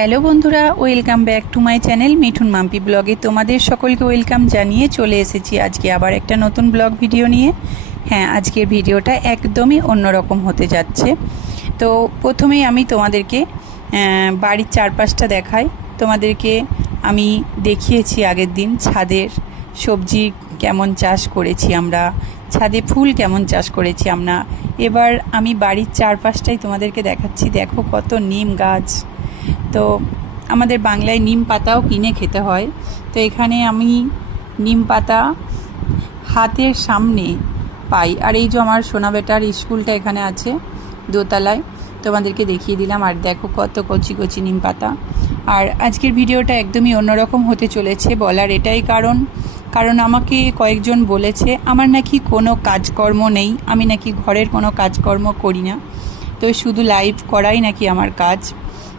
Hello বন্ধুরা, welcome back to my channel Mithun Mampi ব্লগে তোমাদের সকলকে ওয়েলকাম জানিয়ে চলে এসেছি আজকে আবার একটা নতুন ব্লগ ভিডিও নিয়ে। হ্যাঁ, আজকের ভিডিওটা একদমই অন্যরকম হতে যাচ্ছে। তো প্রথমেই আমি তোমাদেরকে বাড়ির চারপাশটা দেখাই। তোমাদেরকে আমি দেখিয়েছি আগের দিন ছাদের সবজি কেমন চাষ করেছি আমরা, ছাদে ফুল কেমন চাষ করেছি আমরা। এবার আমি বাড়ির চারপাশটাই তোমাদেরকে দেখাচ্ছি। দেখো কত নিম গাছ। তো আমাদের বাংলায় নিম পাতাও কিনে খেতে হয়। তো এখানে আমি নিম পাতা হাতের সামনে পাই। আর এই যে আমার সোনা বেটার স্কুলটা এখানে আছে দোতলায়, তোমাদেরকে দেখিয়ে দিলাম। আর দেখো কত কচি কচি নিম পাতা। আর আজকের ভিডিওটা একদমই অন্যরকম হতে চলেছে। বলার এটাই কারণ আমাকে কয়েকজন বলেছে আমার নাকি কোনো কাজকর্ম নেই, আমি নাকি ঘরের কোনো কাজকর্ম করি না, তো শুধু লাইভ করাই নাকি আমার কাজ।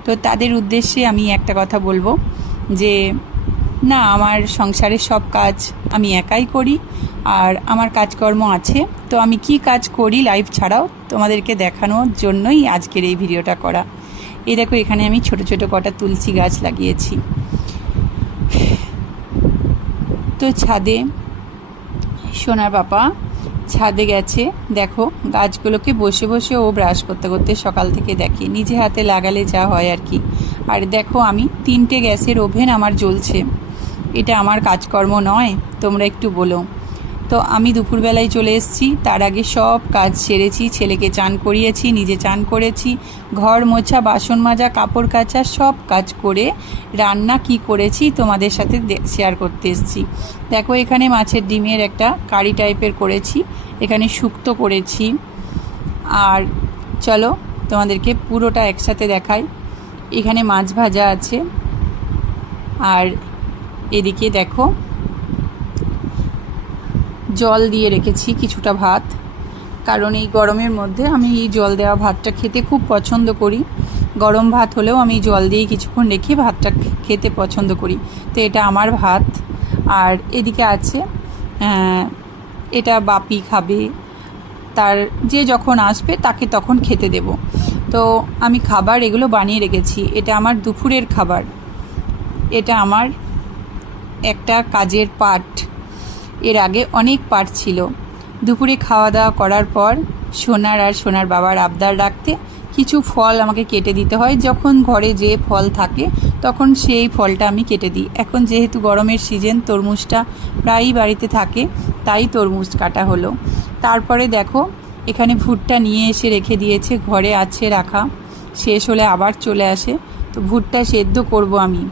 তো তাদের উদ্দেশ্যে আমি একটা কথা বলবো যে না, আমার সংসারের সব কাজ আমি একাই করি আর আমার কাজকর্ম আছে। তো আমি কি কাজ করি লাইভ ছাড়াও তোমাদেরকে দেখানোর জন্যই আজকের এই ভিডিওটা করা। এই দেখো এখানে আমি ছোট ছোট কটা তুলসী গাছ লাগিয়েছি। তো ছাদে সোনার বাবা ছাদে গেছে, দেখো গাছগুলোকে বসে বসে ও ব্রাশ করতে করতে সকাল থেকে দেখি, নিজে হাতে লাগালে যা হয় আর কি। আর দেখো আমি 3টে গ্যাসের ওভেন আমার জ্বলছে। এটা আমার কাজকর্ম নয়? তোমরা একটু বলো। তো আমি দুপুরবেলায় চলে এসেছি, তার আগে সব কাজ সেরেছি, ছেলেকে চান করিয়েছি, নিজে চান করেছি, ঘর মোছা, বাসন মাজা, কাপড় কাচা সব কাজ করে রান্না কি করেছি তোমাদের সাথে শেয়ার করতে এসেছি। দেখো এখানে মাছের ডিমের একটা কারি টাইপের করেছি, এখানে শুক্তো করেছি। আর চলো তোমাদেরকে পুরোটা একসাথে দেখাই। এখানে মাছ ভাজা আছে। আর এদিকে দেখো জল দিয়ে রেখেছি কিছুটা ভাত, কারণ এই গরমের মধ্যে আমি এই জল দেওয়া ভাতটা খেতে খুব পছন্দ করি। গরম ভাত হলেও আমি জল দিয়ে কিছুক্ষণ রেখে ভাতটা খেতে পছন্দ করি। তো এটা আমার ভাত। আর এদিকে আছে এটা বাপি খাবে, তার যে যখন আসবে তাকে তখন খেতে দেব। তো আমি খাবার এগুলো বানিয়ে রেখেছি। এটা আমার দুপুরের খাবার, এটা আমার একটা কাজের পার্ট। এর আগে অনেক পার্ট ছিল। দুপুরে খাওয়া দাওয়া করার পর সোনার আর সোনার বাবার আবদার রাখতে কিছু ফল আমাকে কেটে দিতে হয়। যখন ঘরে যে ফল থাকে তখন সেই ফলটা আমি কেটে দিই। এখন যেহেতু গরমের সিজন, তরমুজটা প্রায়ই বাড়িতে থাকে, তাই তরমুজ কাটা হলো। তারপরে দেখো এখানে ভুট্টা নিয়ে এসে রেখে দিয়েছে, ঘরে আছে রাখা, শেষ হলে আবার চলে আসে। তো ভুট্টা সেদ্ধ করব আমি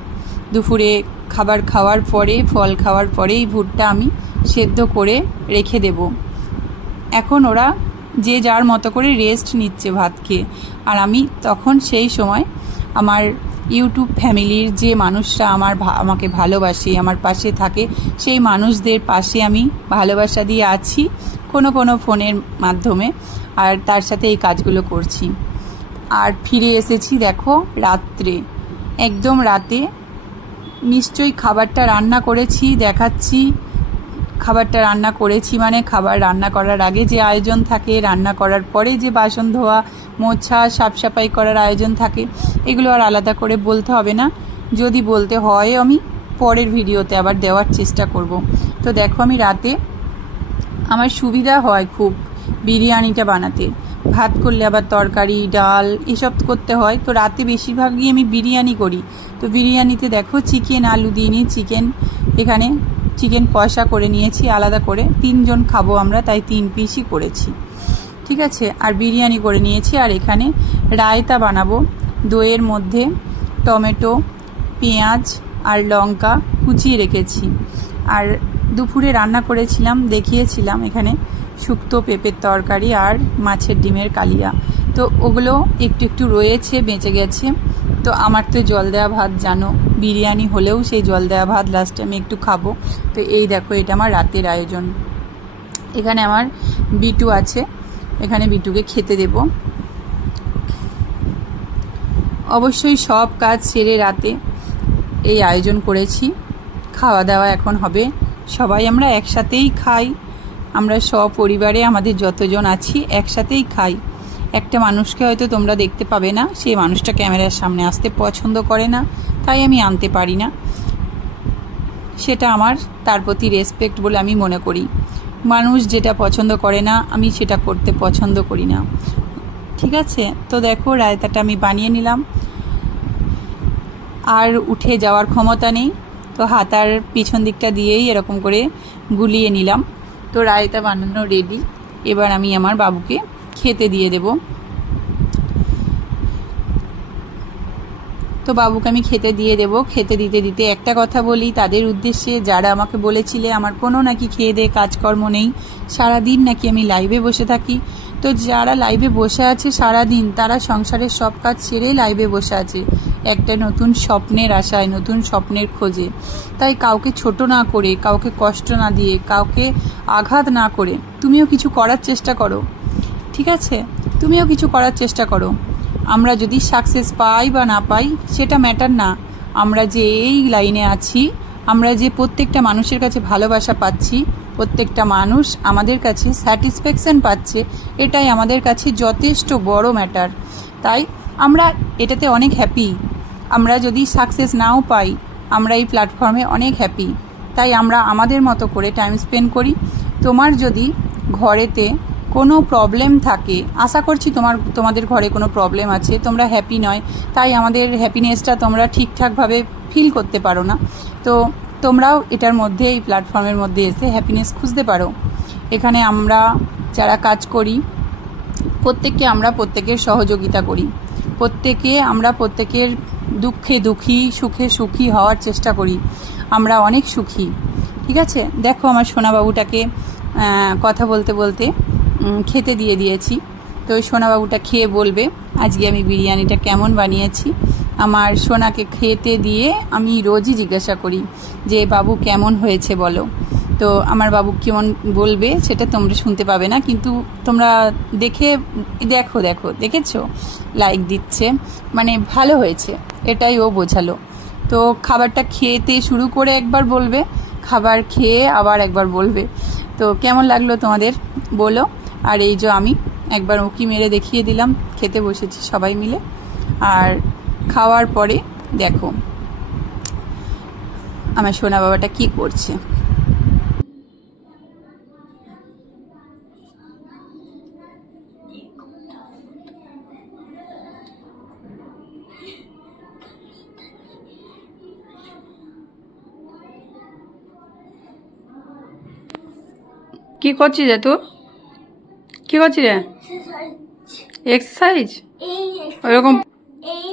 দুপুরে খাবার খাওয়ার পরে, ফল খাওয়ার পরেই ভুট্টা আমি সেদ্ধ করে রেখে দেব। এখন ওরা যে যার মতো করে রেস্ট নিচ্ছে ভাত খেয়ে। আর আমি তখন সেই সময় আমার ইউটিউব ফ্যামিলির যে মানুষরা আমাকে ভালোবাসে, আমার পাশে থাকে, সেই মানুষদের পাশে আমি ভালোবাসা দিয়ে আছি কোনো ফোনের মাধ্যমে। আর তার সাথে এই কাজগুলো করছি। আর ফিরে এসেছি দেখো রাত্রে, একদম রাতে। নিশ্চয়ই খাবারটা রান্না করেছি, দেখাচ্ছি। খাবারটা রান্না করেছি মানে খাবার রান্না করার আগে যে আয়োজন থাকে, রান্না করার পরে যে বাসন ধোয়া, মোছা, সাফসাফাই করার আয়োজন থাকে, এগুলো আর আলাদা করে বলতে হবে না। যদি বলতে হয় আমি পরের ভিডিওতে আবার দেওয়ার চেষ্টা করব। তো দেখো আমি রাতে, আমার সুবিধা হয় খুব বিরিয়ানিটা বানাতে। ভাত করলে আবার তরকারি, ডাল এসব করতে হয়, তো রাতে বেশিরভাগই আমি বিরিয়ানি করি। তো বিরিয়ানিতে দেখো চিকেন আলু দিয়ে নিয়ে এখানে চিকেন কষা করে নিয়েছি আলাদা করে। 3 জন খাবো আমরা, তাই 3 পিসই করেছি, ঠিক আছে। আর বিরিয়ানি করে নিয়েছি। আর এখানে রায়তা বানাবো, দইয়ের মধ্যে টমেটো, পেঁয়াজ আর লঙ্কা কুচিয়ে রেখেছি। আর দুপুরে রান্না করেছিলাম, দেখিয়েছিলাম, এখানে শুক্তো, পেঁপের তরকারি আর মাছের ডিমের কালিয়া। তো ওগুলো একটু একটু রয়েছে, বেঁচে গেছে। তো আমার তো জল দেওয়া ভাত, জানো, বিরিয়ানি হলেও সেই জল দেওয়া ভাত লাস্টে আমি একটু খাবো। তো এই দেখো এটা আমার রাতের আয়োজন। এখানে আমার বিটু আছে, এখানে বিটুকে খেতে দেব। অবশ্যই সব কাজ সেরে রাতে এই আয়োজন করেছি। খাওয়া দাওয়া এখন হবে, সবাই আমরা একসাথেই খাই। আমরা সপরিবারে আমাদের যতজন আছি একসাথেই খাই। একটা মানুষকে হয়তো তোমরা দেখতে পাবে না, সেই মানুষটা ক্যামেরার সামনে আসতে পছন্দ করে না, তাই আমি আনতে পারি না। সেটা আমার তার প্রতি রেসপেক্ট বলে আমি মনে করি। মানুষ যেটা পছন্দ করে না আমি সেটা করতে পছন্দ করি না, ঠিক আছে? তো দেখো রায়তাটা আমি বানিয়ে নিলাম, আর উঠে যাওয়ার ক্ষমতা নেই, তো হাতার পিছন দিকটা দিয়েই এরকম করে গুলিয়ে নিলাম। তো রায়তা বানানো রেডি। এবার আমি আমার বাবুকে খেতে দিয়ে দেব। তো বাবুকে আমি খেতে দিয়ে দেব। খেতে দিতে দিতে একটা কথা বলি তাদের উদ্দেশ্যে, যারা আমাকে বলেছিলে আমার কোনো নাকি খেয়ে দিয়ে কাজকর্ম নেই, সারাদিন নাকি আমি লাইভে বসে থাকি। তো যারা লাইভে বসে আছে সারাদিন, তারা সংসারের সব কাজ ছেড়েই লাইভে বসে আছে একটা নতুন স্বপ্নের আশায়, নতুন স্বপ্নের খোঁজে। তাই কাউকে ছোট না করে, কাউকে কষ্ট না দিয়ে, কাউকে আঘাত না করে তুমিও কিছু করার চেষ্টা করো, ঠিক আছে? তুমিও কিছু করার চেষ্টা করো। আমরা যদি সাকসেস পাই বা না পাই সেটা ম্যাটার না। আমরা যে এই লাইনে আছি, আমরা যে প্রত্যেকটা মানুষের কাছে ভালোবাসা পাচ্ছি, প্রত্যেকটা মানুষ আমাদের কাছে স্যাটিসফ্যাকশান পাচ্ছে, এটাই আমাদের কাছে যথেষ্ট বড় ম্যাটার। তাই আমরা এটাতে অনেক হ্যাপি। আমরা যদি সাকসেস নাও পাই, আমরা এই প্ল্যাটফর্মে অনেক হ্যাপি। তাই আমরা আমাদের মতো করে টাইম স্পেন্ড করি। তোমার যদি ঘরেতে কোনো প্রবলেম থাকে, আশা করছি তোমাদের ঘরে কোনো প্রবলেম আছে, তোমরা হ্যাপি নয়, তাই আমাদের হ্যাপিনেসটা তোমরা ঠিকঠাকভাবে ফিল করতে পারো না। তো তোমরাও এটার মধ্যে, এই প্ল্যাটফর্মের মধ্যে এসে হ্যাপিনেস খুঁজতে পারো। এখানে আমরা যারা কাজ করি প্রত্যেককে আমরা প্রত্যেকের সহযোগিতা করি, আমরা প্রত্যেকের দুঃখে দুঃখী, সুখে সুখী হওয়ার চেষ্টা করি। আমরা অনেক সুখী, ঠিক আছে? দেখো আমার সোনাবাবুটাকে কথা বলতে বলতে খেতে দিয়ে দিয়েছি। তো ওই সোনাবাবুটা খেয়ে বলবে আজকে আমি বিরিয়ানিটা কেমন বানিয়েছি। আমার সোনাকে খেতে দিয়ে আমি রোজই জিজ্ঞাসা করি যে বাবু কেমন হয়েছে বলো। তো আমার বাবু কেমন বলবে সেটা তোমরা শুনতে পাবে না, কিন্তু তোমরা দেখেছো লাইক দিচ্ছে, মানে ভালো হয়েছে, এটাই ও বোঝালো। তো খাবারটা খেতে শুরু করে একবার বলবে, খাবার খেয়ে আবার একবার বলবে। তো কেমন লাগলো তোমাদের বলো। আর এই যে আমি একবার উঁকি মেরে দেখিয়ে দিলাম, খেতে বসেছি সবাই মিলে। আর খাওয়ার পরে দেখো আমার সোনা বাবাটা কি করছে। কি করছিস রে তুই? কি করছিস রে? এক্সারসাইজ। ওরকম এই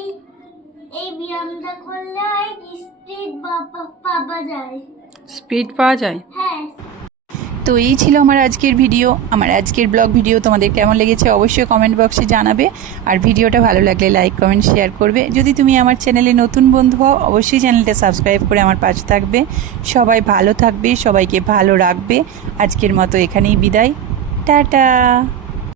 এই ব্যায়ামটা করলে স্পিড পাওয়া যায়। হ্যাঁ। তো এই ছিল আমার আজকের ভিডিও। আমার আজকের ব্লগ ভিডিও তোমাদের কেমন লেগেছে অবশ্যই কমেন্ট বক্সে জানাবে। আর ভিডিওটা ভালো লাগলে লাইক কমেন্ট শেয়ার করবে। যদি তুমি আমার চ্যানেলে নতুন বন্ধু হও অবশ্যই চ্যানেলটা সাবস্ক্রাইব করে আমার পাশে থাকবে। সবাই ভালো থাকবে, সবাইকে ভালো রাখবে। আজকের মতো এখানেই বিদায়, টাটা।